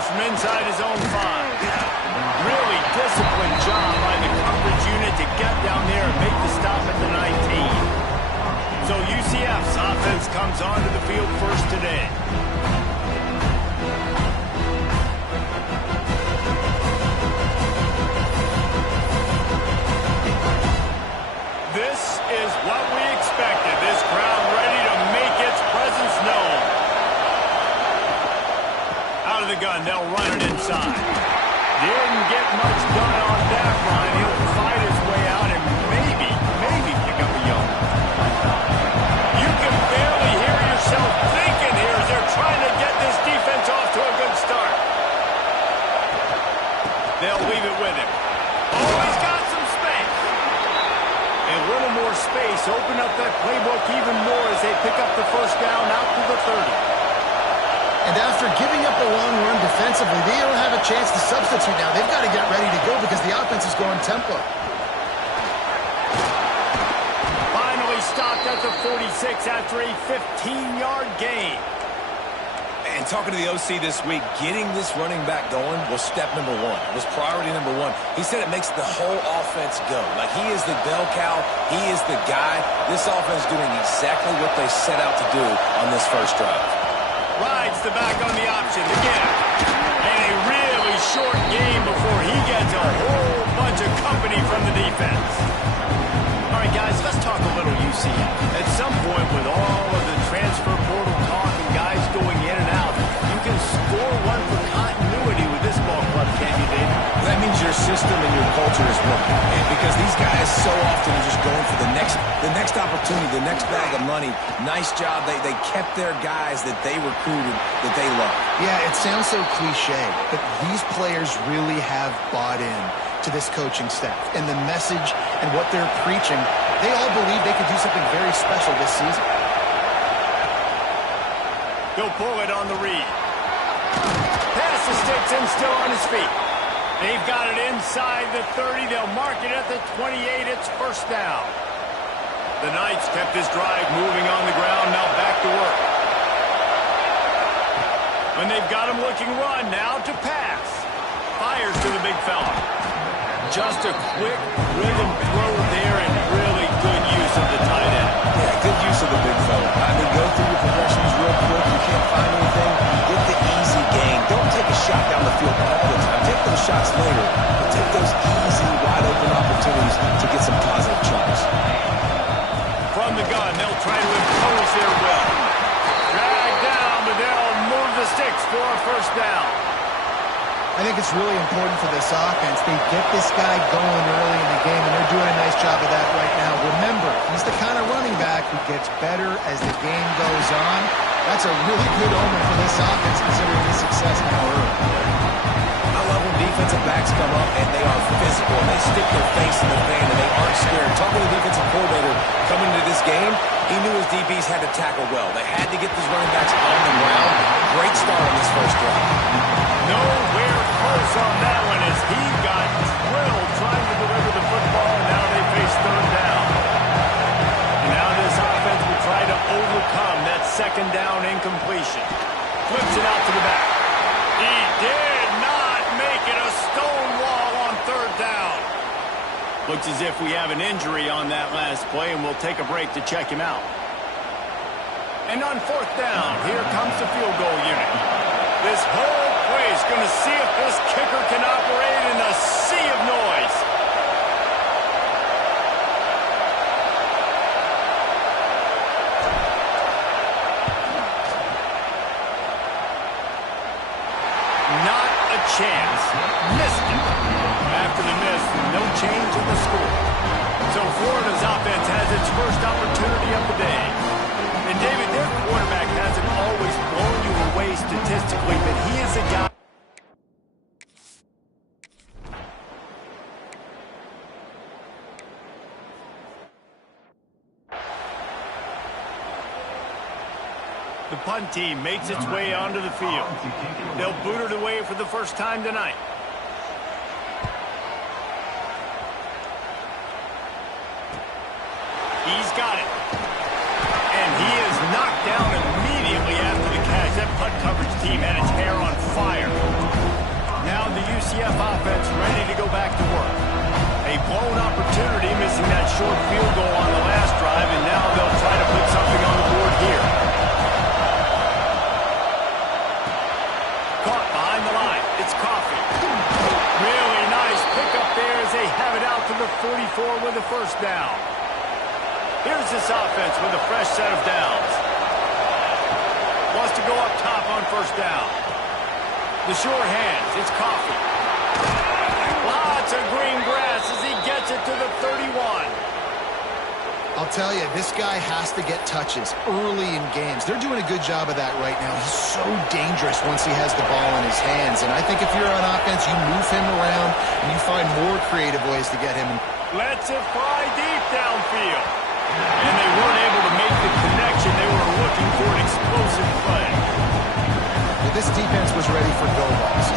comes from inside his own 5. Really disciplined job by the coverage unit to get down there and make the stop at the 19. So UCF's offense comes onto the field first today. This is what we expected. This crowd ready to make its presence known. Out of the gun, they'll run it inside. Didn't get much done on that run. He'll fight his way out and maybe pick up a young one. You can barely hear yourself thinking here as they're trying to get this defense off to a good start. They'll leave it with him. Oh, he's got some space. A little more space. Open up that playbook even more as they pick up the first down out to the 30. And after giving up a long run defensively, they don't have a chance to substitute now. They've got to get ready to go because the offense is going tempo. Finally stopped at the 46 after a 15-yard gain. And talking to the OC this week, getting this running back going was step number 1. It was priority number 1. He said it makes the whole offense go. Like, he is the bell cow. He is the guy. This offense is doing exactly what they set out to do on this first drive. Rides the back on the option again. And a really short game before he gets a whole bunch of company from the defense. All right, guys, let's talk a little UCF. At some point, with all of the transfer portal talk and guys going in and out, you can score one for continuity with this ball club, can't you, Dave? That means your system and your culture is working. And because these guys so often are just going for the next opportunity, the next bag of money. Nice job. They kept their guys that they recruited, that they love. Yeah, it sounds so cliche, but these players really have bought in to this coaching staff and the message and what they're preaching. They all believe they could do something very special this season. He'll pull it on the read. Pass the sticks in, still on his feet. They've got it inside the 30. They'll mark it at the 28. It's first down. The Knights kept this drive moving on the ground. Now back to work. When they've got him looking run, now to pass. Fires to the big fella. Just a quick rhythm throw there and really good use of the tight end. Yeah, good use of the big fella. I mean, go through your progressions real quick. You can't find anything. Get the easy gain. Don't take a shot down the field all the time. Take those shots later. But take those easy, wide-open opportunities to get some positive chunks. From the gun, they'll try to impose their will. Drag down, but they'll move the sticks for a first down. I think it's really important for this offense. They get this guy going early in the game, and they're doing a nice job of that right now. Remember, he's the kind of running back who gets better as the game goes on. That's a really good omen for this offense, considering the success now early. I love when defensive backs come up and they are physical. And they stick their face in the fan and they aren't scared. Talking to the defensive coordinator coming into this game, he knew his DBs had to tackle well. They had to get these running backs on the ground. Great start on this first drive. Nowhere close on that one as he got drilled trying to deliver the football, and now they face third down. And now this offense will try to overcome that second down incompletion. Flips it out to the back. He did not make it a stone wall on third down. Looks as if we have an injury on that last play, and we'll take a break to check him out. And on fourth down, here comes the field goal unit. This whole play is going to see if this kicker can operate in a sea of noise. Not a chance. Missed it. After the miss, no change in the score. So Florida's offense has its first opportunity of the day. And David, their quarterback hasn't always blown you away statistically, but he is a guy. The punt team makes its way onto the field. They'll boot it away for the first time tonight. He's got it. And he is knocked down immediately after the catch. That punt coverage team had its hair on fire. back to work. A blown opportunity, missing that short field goal on the last drive, and now they'll try to put something on the board here. Caught behind the line. It's Coffee. Really nice pickup there as they have it out to the 44 with a first down. Here's this offense with a fresh set of downs. Wants to go up top on first down. The short hands. It's Coffee. Lots of green grass as he gets it to the 31. I'll tell you, this guy has to get touches early in games. They're doing a good job of that right now. He's so dangerous once he has the ball in his hands. And I think if you're on offense, you move him around and you find more creative ways to get him. Lets it fly deep downfield. And they weren't able to make the connection. They were looking for an explosive play. Well, this defense was ready for go balls.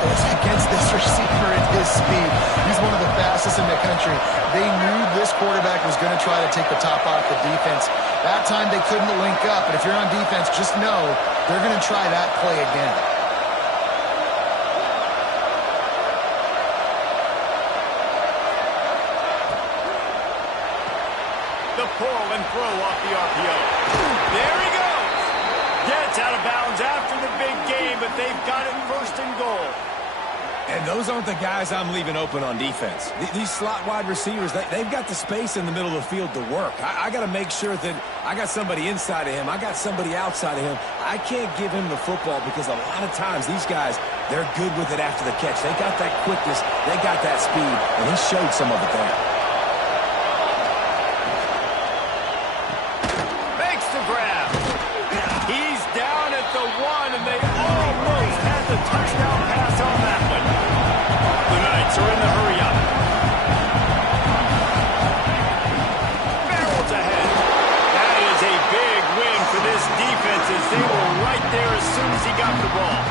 Against this receiver at his speed. He's one of the fastest in the country. They knew this quarterback was going to try to take the top off the defense. That time they couldn't link up, but if you're on defense, just know they're going to try that play again. The pull and throw off the RPO. There he goes. Gets out of bounds after the big game, but they've got it first and goal. And those aren't the guys I'm leaving open on defense. These slot wide receivers, they've got the space in the middle of the field to work. I got to make sure that I got somebody inside of him. I got somebody outside of him. I can't give him the football because a lot of times these guys, they're good with it after the catch. They got that quickness. They got that speed, and he showed some of it there. Makes the grab. He's down at the 1, and they almost had the touchdown pass on that one. The Knights are in the hurry-up. Barrels ahead. That is a big win for this defense as they were right there as soon as he got the ball.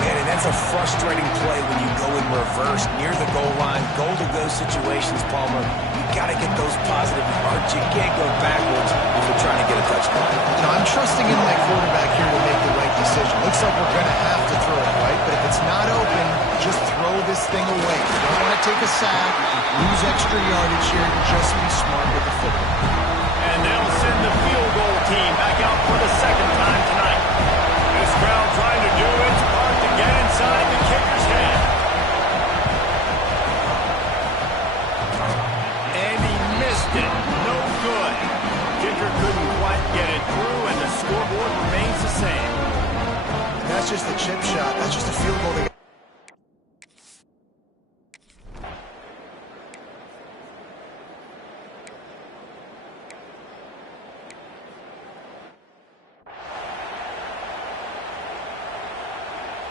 Man, and that's a frustrating play when you go in reverse near the goal line. Goal to go situations, Palmer. You got to get those positive yards. You can't go backwards if you're trying to get a touchdown. No, I'm trusting in my quarterback here to make the right decision. Looks like we're going to have to throw it, right? But if it's not open, just throw this thing away. You don't want to take a sack, lose extra yardage here. Just be smart with the football. And they'll send the field goal team back out for the second time tonight. This crowd trying to do its part to get inside the kicker's head. And he missed it. No good. Kicker couldn't quite get it through, and the scoreboard remains the same. And that's just a chip shot. That's just a field goal.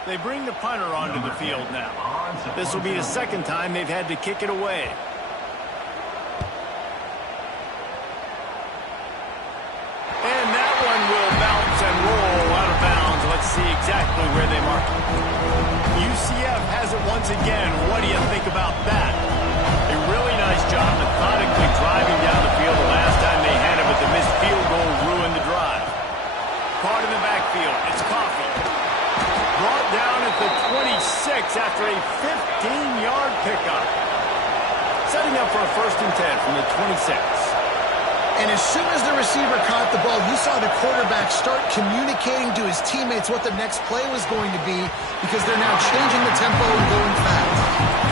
They bring the punter onto the field now. This will be the second time they've had to kick it away. And that one will bounce and roll out of bounds. Let's see exactly where they mark it. UCF has it once again. What do you think about that? A really nice job methodically driving down the field the last time they had it, but the missed field goal ruined the drive. Caught in the backfield. It's Coffee. Brought down at the 26 after a 15-yard pickup. Setting up for a 1st and 10 from the 26. And as soon as the receiver caught the ball, you saw the quarterback start communicating to his teammates what the next play was going to be because they're now changing the tempo and going fast.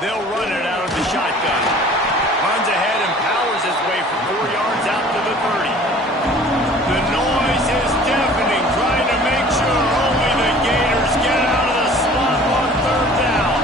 They'll run it out of the shotgun. Runs ahead and powers his way for 4 yards out to the 30. The noise is deafening, trying to make sure only the Gators get out of the slot on 3rd down.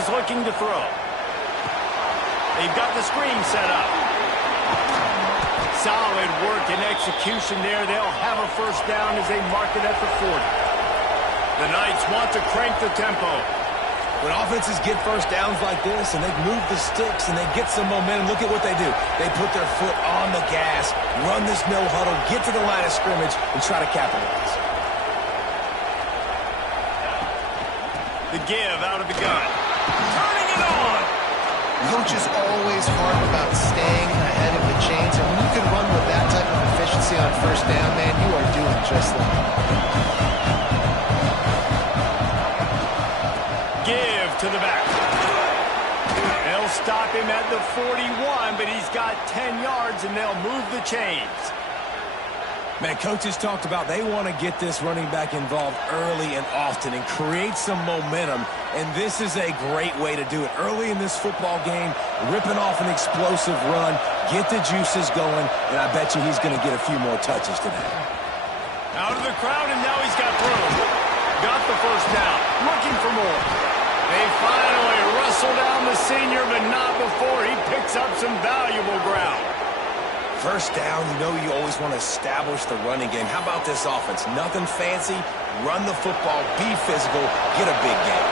he's looking to throw. They've got the screen set up. Solid work and execution there. They'll have a first down as they mark it at the 40. The Knights want to crank the tempo. When offenses get first downs like this and they move the sticks and they get some momentum, look at what they do. They put their foot on the gas, run this no huddle, get to the line of scrimmage, and try to capitalize. The give out of the gun. Turning it on. Coaches always harp about staying ahead of the chains, and when you can run with that type of efficiency on first down, man, you are doing just that. Give to the back. They'll stop him at the 41, but he's got 10 yards, and they'll move the chains. Man, coaches talked about they want to get this running back involved early and often and create some momentum, and this is a great way to do it. Early in this football game, ripping off an explosive run, get the juices going, and I bet you he's going to get a few more touches today. Out of the crowd, and now he's got room. Got the first down, looking for more. They finally wrestle down the senior, but not before he picks up some valuable ground. First down, you know you always want to establish the running game. How about this offense? Nothing fancy. Run the football, be physical, get a big game.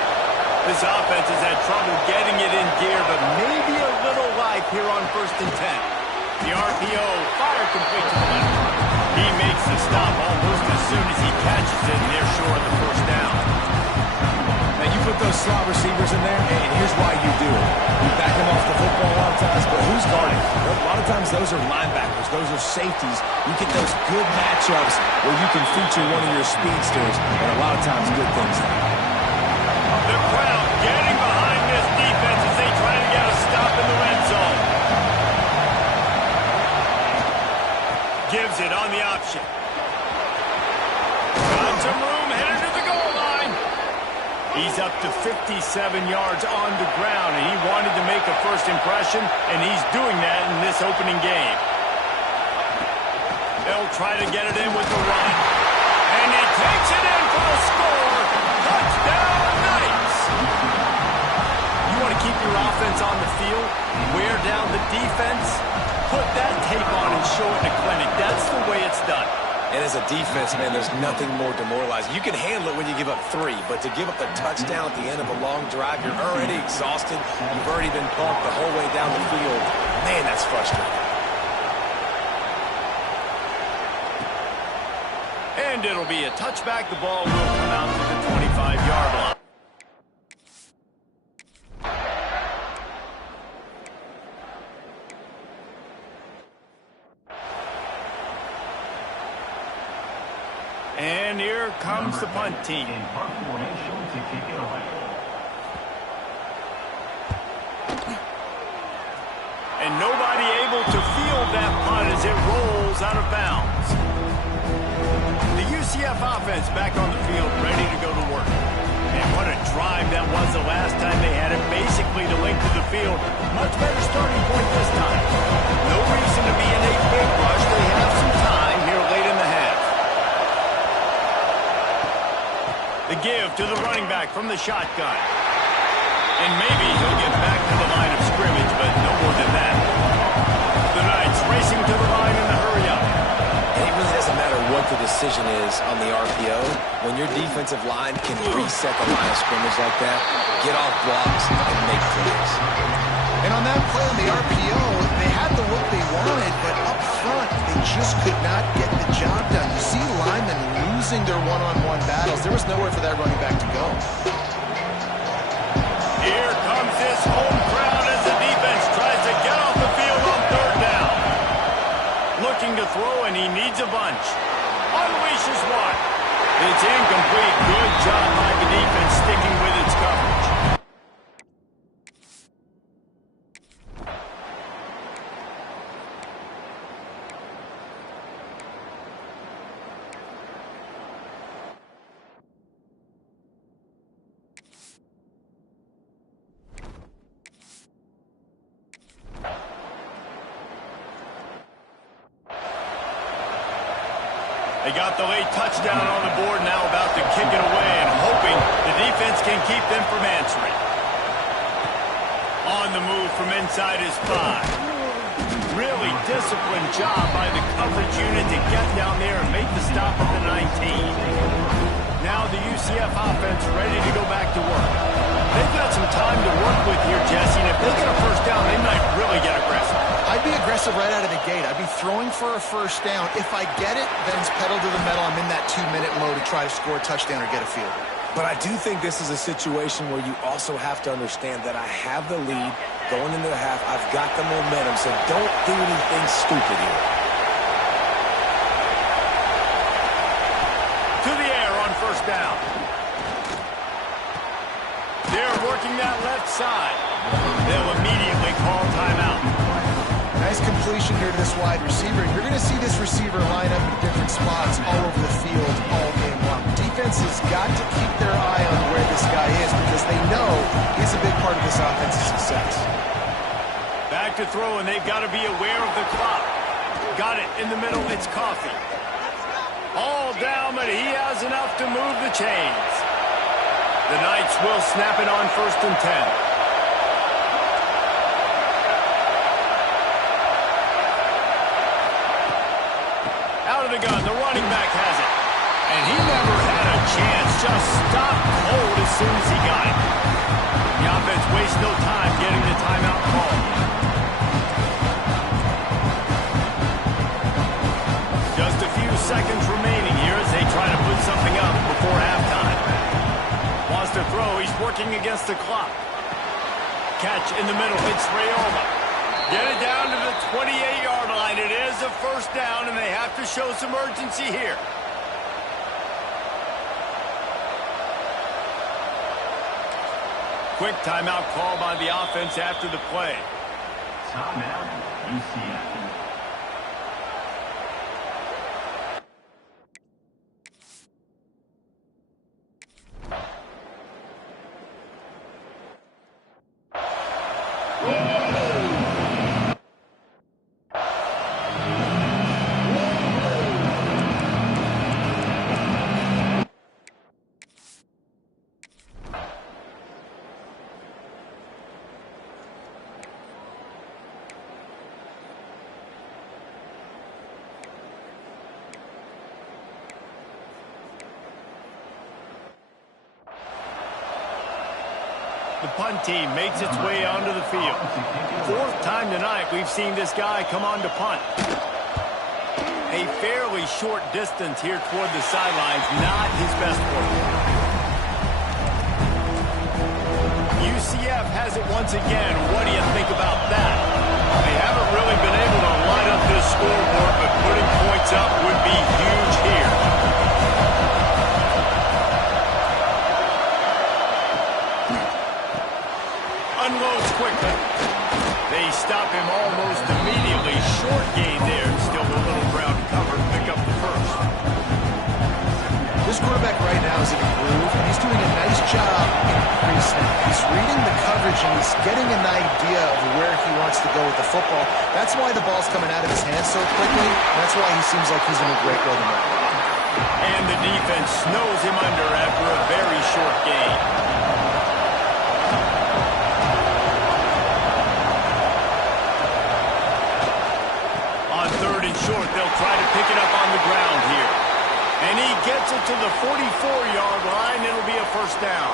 This offense has had trouble getting it in gear, but maybe a little life here on 1st and 10. The RPO fire complete to the left. He makes the stop almost as soon as he catches it, and they're sure of the first down. Now, you put those slot receivers in there, and here's why you do it. You back them off the football a lot of times, but who's guarding? A lot of times those are linebackers. Those are safeties. You get those good matchups where you can feature one of your speedsters, and a lot of times good things happen. The crowd getting behind this defense as they try to get a stop in the red zone. Gives it on the option. Got some room, headed to the goal line. He's up to 57 yards on the ground, and he wanted to make a first impression, and he's doing that in this opening game. They'll try to get it in with the run. And he takes it in for the score. Touchdown, Knights! You want to keep your offense on the field, wear down the defense, put that tape on and show it in a clinic. That's the way it's done. And as a defense, man, there's nothing more demoralizing. You can handle it when you give up 3, but to give up a touchdown at the end of a long drive, you're already exhausted. You've already been bumped the whole way down the field. Man, that's frustrating. And it'll be a touchback. The ball will come out to the 25-yard line. And here comes the punt team. And nobody able to field that punt as it rolls out of bounds. The UCF offense back on the field, ready to go to work. And what a drive that was the last time they had it, basically to link to the field. Much better starting point this time. No reason to be in a big rush. They have some time here late in the half. The give to the running back from the shotgun. And maybe he'll get back to the line of scrimmage, but no more than that. The Knights racing to the line in the hurry-up. And it really doesn't matter what the decision is on the RPO. When your defensive line can reset the line of scrimmage like that, get off blocks and make plays. And on that play on the RPO, they had the look they wanted, but up front, they just could not get the job done. You see linemen losing their one-on-one battles. There was nowhere for that running back to go. Here comes this home crowd as the defense tries to get off the field on 3rd down. Looking to throw, and he needs a bunch. Unleashes one. It's incomplete. Good job by the defense sticking with its coverage. They got the late touchdown on the board, now about to kick it away and hoping the defense can keep them from answering. On the move from inside his 5. Really disciplined job by the coverage unit to get down there and make the stop at the 19. Now the UCF offense ready to go back to work. They've got some time to work with here, Jesse, and if they get a first down, they might really get aggressive. I'd be aggressive right out of the gate. I'd be throwing for a first down. If I get it, then it's pedal to the metal. I'm in that 2-minute mode to try to score a touchdown or get a field goal. But I do think this is a situation where you also have to understand that I have the lead going into the half. I've got the momentum, so don't do anything stupid here. To the air on first down. They're working that left side. They'll immediately call timeout. Nice completion here to this wide receiver. You're going to see this receiver line up in different spots all over the field all game long. Defense has got to keep their eye on where this guy is because they know he's a big part of this offense's success. Back to throw, and they've got to be aware of the clock. Got it in the middle. It's Coffee. All down, but he has enough to move the chains. The Knights will snap it on 1st and 10. Out of the gun, the running back has it. And he never had a chance, just stopped cold as soon as he got it. The offense wastes no time getting the timeout call. Just a few seconds remaining here as they try to put something up before halftime. Wants to throw, he's working against the clock. Catch in the middle, it's Rayola. Get it down to the 28-yard line. It is a first down, and they have to show some urgency here. Quick timeout call by the offense after the play. Timeout, UCF. The punt team makes its way onto the field. 4th time tonight we've seen this guy come on to punt. A fairly short distance here toward the sidelines, not his best work. UCF has it once again. What do you think about that? They haven't really been able to line up this scoreboard, but putting points up would be huge here. Unloads quickly. They stop him almost immediately. Short gain there. Still a little ground covered. Pick up the first. This quarterback right now is in a groove, and he's doing a nice job in pre-snap. He's reading the coverage, and he's getting an idea of where he wants to go with the football. That's why the ball's coming out of his hands so quickly. That's why he seems like he's in a great rhythm. And the defense snows him under after a very short gain. Short, they'll try to pick it up on the ground here. And he gets it to the 44-yard line. It'll be a first down.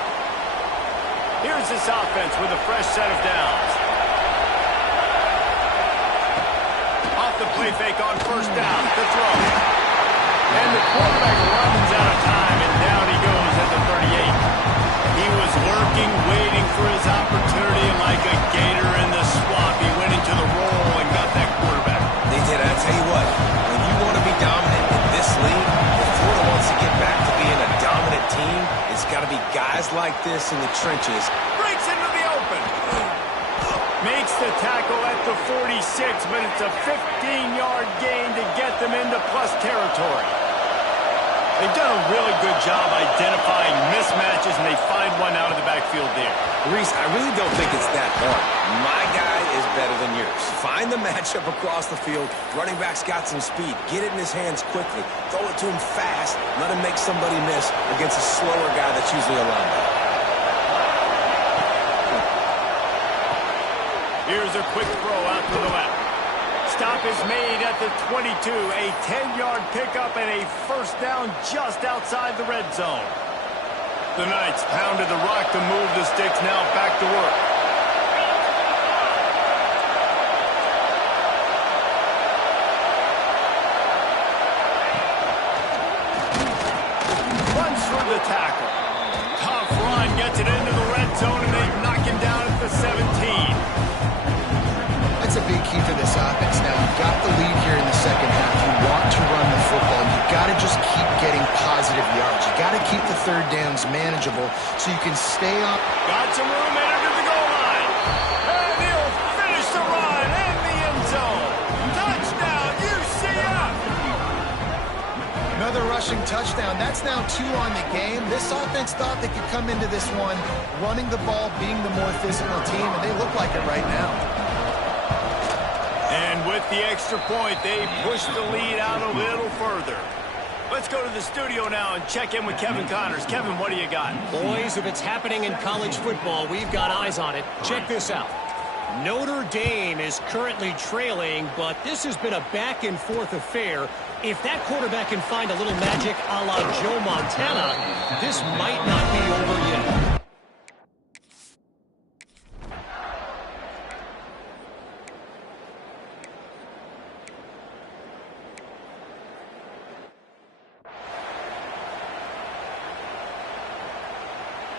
Here's this offense with a fresh set of downs. Off the play fake on first down to throw. And the quarterback runs out of time, and down he goes at the 38. He was lurking, waiting for his opportunity, and like a gator in the swamp, he went into the roll and got that quarterback. They did. I tell you what, when you want to be dominant in this league, if Florida wants to get back to being a dominant team, it's got to be guys like this in the trenches. Breaks into the open. Makes the tackle at the 46, but it's a 15-yard gain to get them into plus territory. They've done a really good job identifying mismatches, and they find one out of the backfield there. Reese, I really don't think it's that hard. My guy is better than yours. Find the matchup across the field. Running back's got some speed. Get it in his hands quickly. Throw it to him fast. Let him make somebody miss against a slower guy that's usually a linebacker. Here's a quick throw out to the left. Stop is made at the 22. A 10-yard pickup and a first down just outside the red zone. The Knights pounded the rock to move the sticks, now back to work. Runs for the tackle. Tough run, gets it into the red zone, and they knock him down at the 17. That's a big key for this offense now. You've got the lead here in the second half. You want to run the football. You've got to just keep getting positive yards. You've got to keep the third downs manageable so you can stay on. Got some room in under the goal line. And he'll finish the run in the end zone. Touchdown, UCF! Another rushing touchdown. That's now 2 on the game. This offense thought they could come into this one running the ball, being the more physical team, and they look like it right now. And with the extra point, they push the lead out a little further. Let's go to the studio now and check in with Kevin Connors. Kevin, what do you got? Boys, if it's happening in college football, we've got eyes on it. Check this out. Notre Dame is currently trailing, but this has been a back-and-forth affair. If that quarterback can find a little magic a la Joe Montana, this might not be over yet.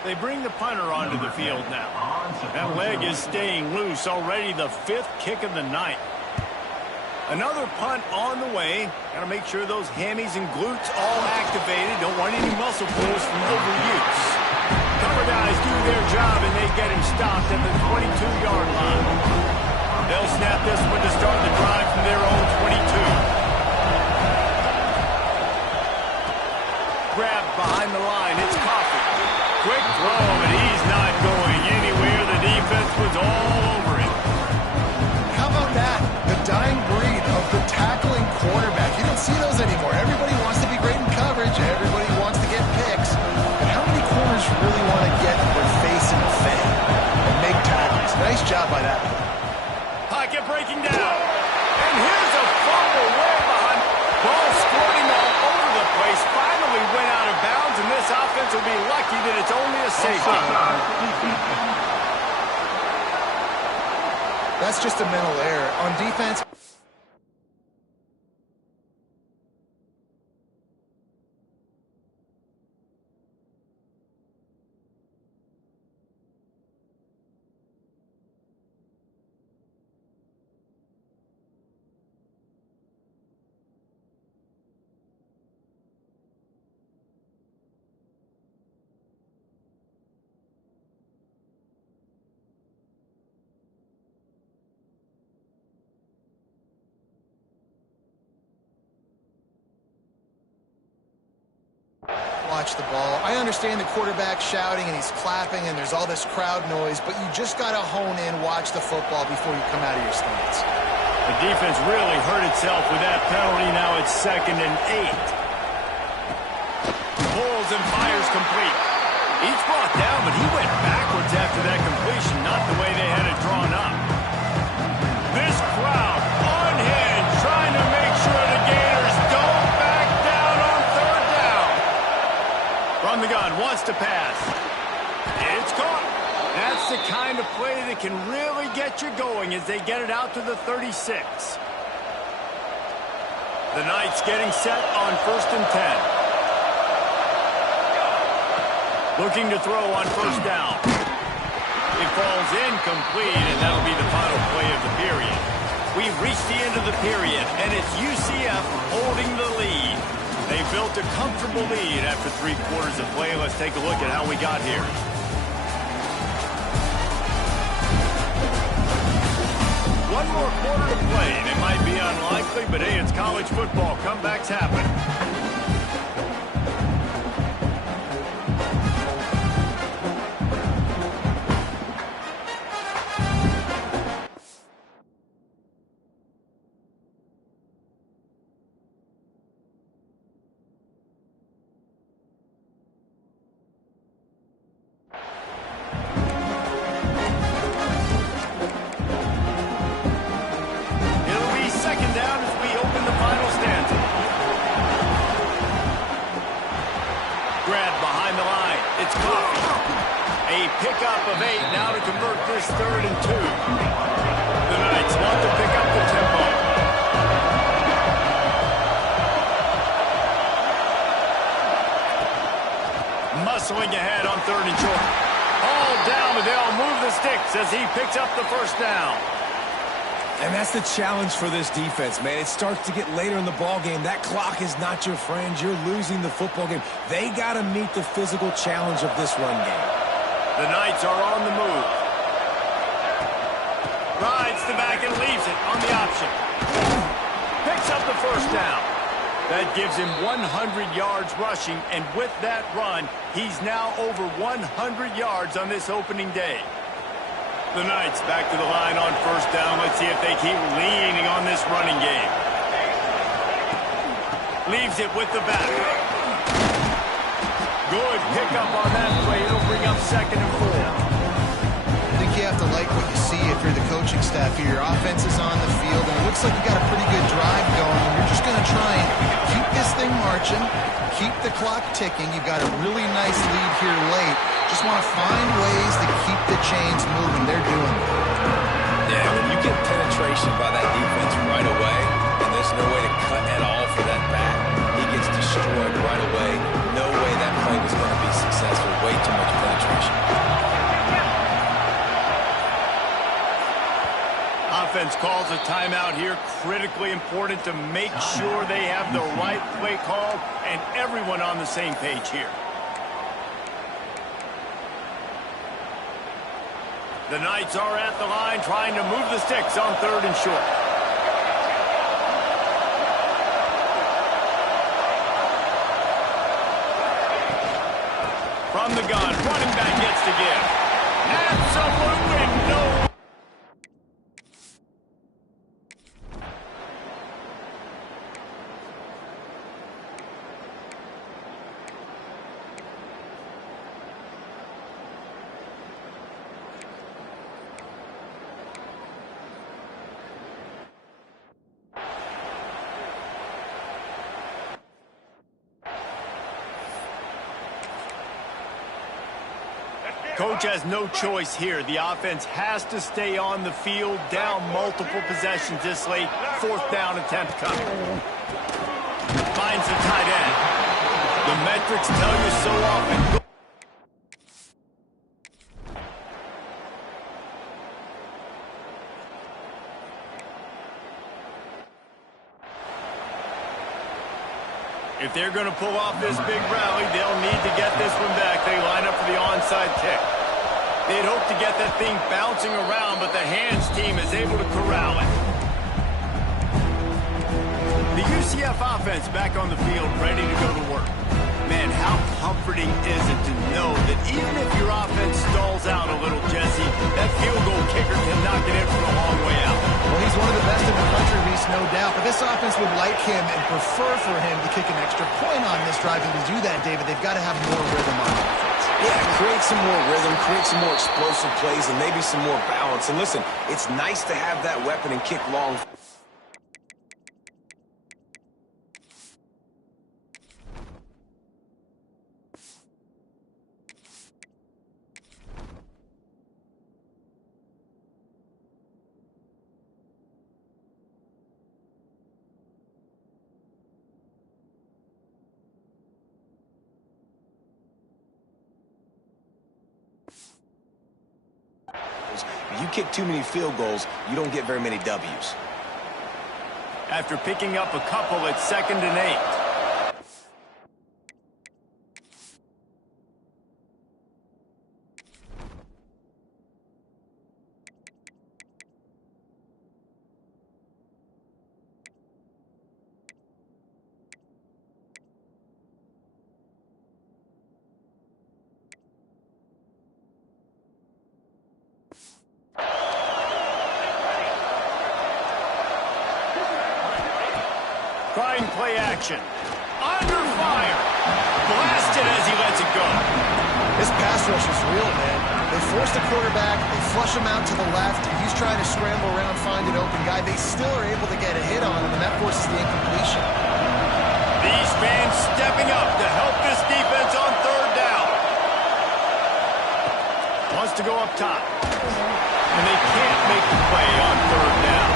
They bring the punter onto the field now. That leg is staying loose. Already the 5th kick of the night. Another punt on the way. Got to make sure those hammies and glutes all activated. Don't want any muscle pulls from overuse. Cover guys do their job, and they get him stopped at the 22-yard line. They'll snap this one to start the drive from their own 22. Grab behind the line. It's Coffee. Quick throw, but he's not going anywhere. The defense was all over him. How about that? The dying breed of the tackling quarterback. You don't see those anymore. Everybody wants to be great in coverage. Everybody wants to get picks. But how many corners really want to get their face in the fan and make tackles? Nice job by that. Pocket breaking down. And here's a fumble way behind. Ball squirting all over the place. Finally went out of bounds, and this offense will be lucky that it's only a safety. That's just a mental error. On defense, watch the ball. I understand the quarterback shouting and he's clapping and there's all this crowd noise, but you just got to hone in, watch the football before you come out of your stance. The defense really hurt itself with that penalty. Now it's 2nd and 8. Pulls and fires complete. He's brought down, but he went backwards after that completion, not the way they had it drawn up. This crowd unhinged, trying to make sure the Gators don't back down on 3rd down. From the gun, wants to pass. It's caught. That's the kind of play that can really get you going as they get it out to the 36. The Knights getting set on 1st and 10. Looking to throw on 1st down. It falls incomplete, and that'll be the final play of the period. We've reached the end of the period, and it's UCF holding the lead. They built a comfortable lead after 3 quarters of play. Let's take a look at how we got here. One more quarter to play, and it might be unlikely, but hey, it's college football. Comebacks happen. pickup of 8 now to convert this 3rd and 2. The Knights want to pick up the tempo. Muscling ahead on 3rd and short. All down, but they'll move the sticks as he picks up the first down. And that's the challenge for this defense, man. It starts to get later in the ball game. That clock is not your friend. You're losing the football game. They got to meet the physical challenge of this run game. The Knights are on the move. Rides the back and leaves it on the option. Picks up the first down. That gives him 100 yards rushing, and with that run, he's now over 100 yards on this opening day. The Knights back to the line on first down. Let's see if they keep leaning on this running game. Leaves it with the back. Good pickup on that play. It'll bring up 2nd and 4. I think you have to like what you see if you're the coaching staff here. Your offense is on the field, and it looks like you got a pretty good drive going. You're just going to try and keep this thing marching, keep the clock ticking. You've got a really nice lead here late. Just want to find ways to keep the chains moving. They're doing it. Yeah, when you get penetration by that defense right away, and there's no way to cut at all for that back, he gets destroyed right away. No way that play was going to be successful. Way too much penetration. Offense calls a timeout here. Critically important to make sure they have the right play call and everyone on the same page here. The Knights are at the line trying to move the sticks on 3rd and short. From the gun, running back gets to give. Absolutely no. Coach has no choice here. The offense has to stay on the field, down multiple possessions this late. 4th down attempt coming. Finds the tight end. The metrics tell you so often. If they're going to pull off this big rally, they'll need to get this one back. They line up for the onside kick. They'd hope to get that thing bouncing around, but the hands team is able to corral it. The UCF offense back on the field, ready to go to work. Man, how comforting is it to know that even if your offense stalls out a little, Jesse, that field goal kicker can knock it in from a long way out. Well, he's one of the best in the country, Reese, no doubt. But this offense would like him and prefer for him to kick an extra point on this drive. And to do that, David, they've got to have more rhythm on offense. Yeah, create some more rhythm, create some more explosive plays, and maybe some more balance. And listen, it's nice to have that weapon and kick long. You kick too many field goals, you don't get very many W's. After picking up a couple, it's 2nd and 8. Trying play action. Under fire. Blasted as he lets it go. This pass rush is real, man. They force the quarterback, they flush him out to the left. He's trying to scramble around, find an open guy. They still are able to get a hit on him, and that forces the incompletion. These fans stepping up to help this defense on 3rd down. to go up top. And they can't make the play on third down.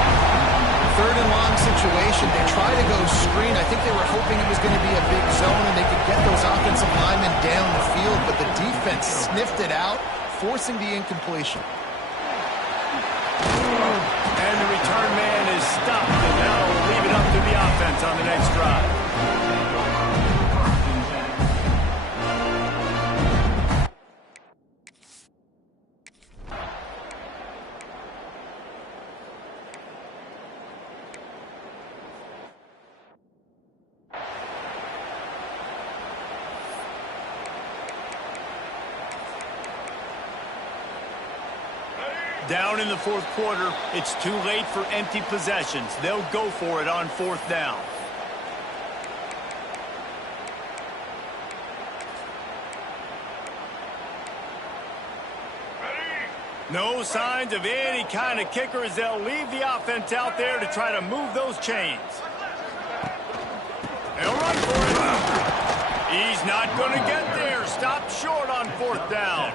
Third and long situation. They try to go screen. I think they were hoping it was going to be a big zone and they could get those offensive linemen down the field, but the defense sniffed it out, forcing the incompletion. And the return man is stopped, and now we'll leave it up to the offense on the next drive. Down in the fourth quarter, it's too late for empty possessions. They'll go for it on fourth down. No signs of any kind of kicker as they'll leave the offense out there to try to move those chains. They'll run for it. He's not going to get there. Stopped short on fourth down.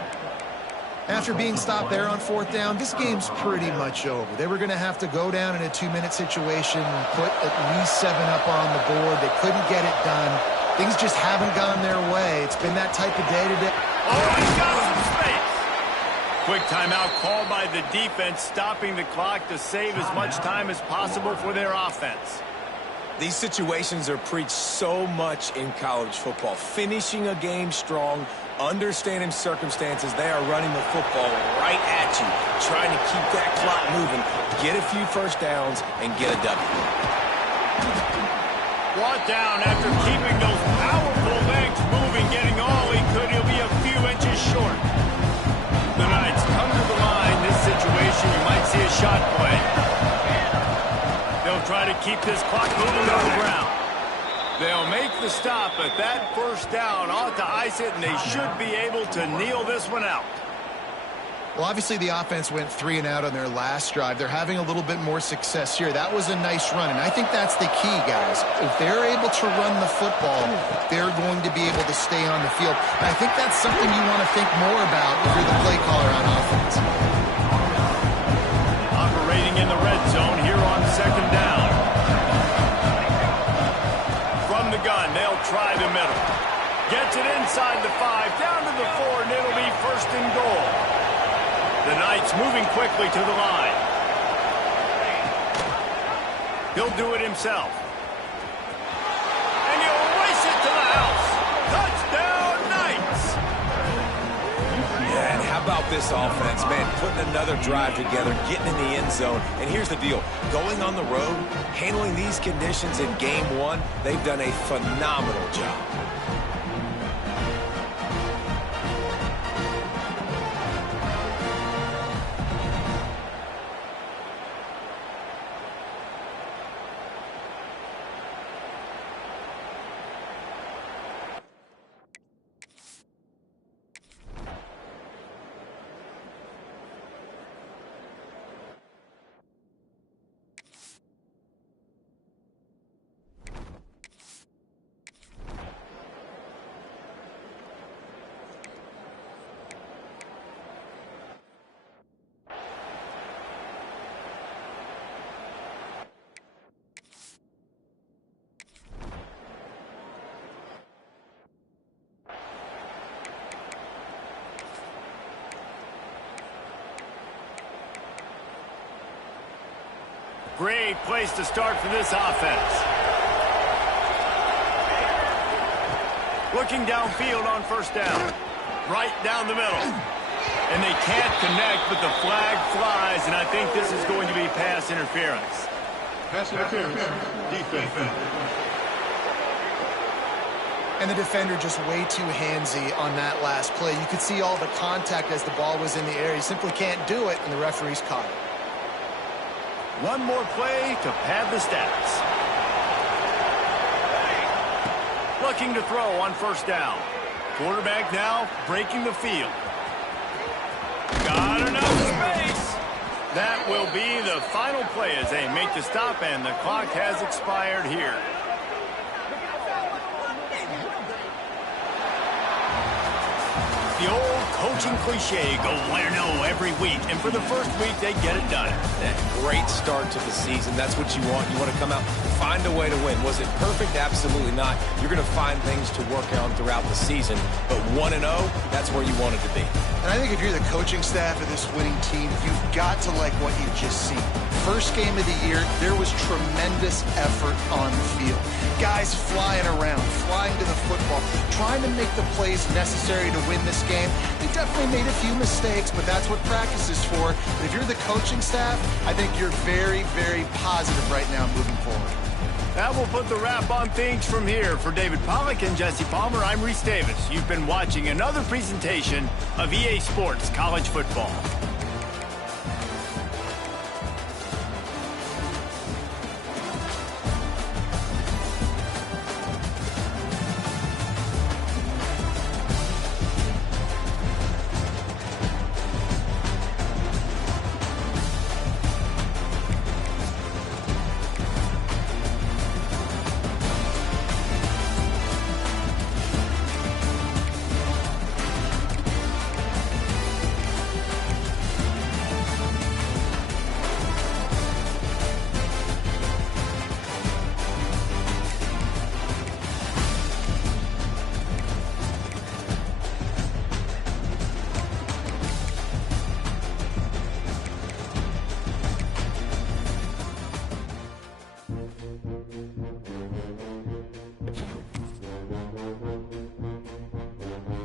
After being stopped there on fourth down, this game's pretty much over. They were going to have to go down in a 2-minute situation, put at least 7 up on the board. They couldn't get it done. Things just haven't gone their way. It's been that type of day today. Oh, he's got some space. Quick timeout called by the defense, stopping the clock to save as much time as possible for their offense. These situations are preached so much in college football. Finishing a game strong, understanding circumstances. They are running the football right at you, trying to keep that clock moving, get a few first downs, and get a W. Brought down after keeping those powerful legs moving, getting all he could. He'll be a few inches short. The Knights come to the line. This situation, you might see a shot play. They'll try to keep this clock moving on the ground. They'll make the stop, but that first down ought to ice it, and they should be able to kneel this one out. Well, obviously the offense went 3 and out on their last drive. They're having a little bit more success here. That was a nice run, and I think that's the key, guys. If they're able to run the football, they're going to be able to stay on the field. And I think that's something you want to think more about if you're the play caller on offense. Operating in the red zone here on second down. From the gun, they'll try the middle. Gets it inside the 5, down to the 4, and it'll be first and goal. The Knights moving quickly to the line. He'll do it himself. And he'll race it to the house. Touchdown, Knights! Yeah, and how about this offense, man? Putting another drive together, getting in the end zone. And here's the deal. Going on the road, handling these conditions in game 1, they've done a phenomenal job. Great place to start for this offense. Looking downfield on first down. Right down the middle. And they can't connect, but the flag flies, and I think this is going to be pass interference. Pass interference. Defense. And the defender just way too handsy on that last play. You could see all the contact as the ball was in the air. He simply can't do it, and the referee's caught it. One more play to pad the stats. Looking to throw on first down. Quarterback now breaking the field. Got enough space. That will be the final play as they make the stop, and the clock has expired here. The old coaching cliche, go win-0 every week. And for the first week, they get it done. Great start to the season. That's what you want. You want to come out, find a way to win. Was it perfect? Absolutely not. You're going to find things to work on throughout the season. But 1-0, that's where you want it to be. And I think if you're the coaching staff of this winning team, you've got to like what you've just seen. First game of the year, there was tremendous effort on the field. Guys flying around, flying to the football, trying to make the plays necessary to win this game. They definitely made a few mistakes, but that's what practice is for. But if you're the coaching staff, I think you're very, very positive right now moving forward. That will put the wrap on things from here. For David Pollack and Jesse Palmer, I'm Reese Davis. You've been watching another presentation of EA Sports College Football.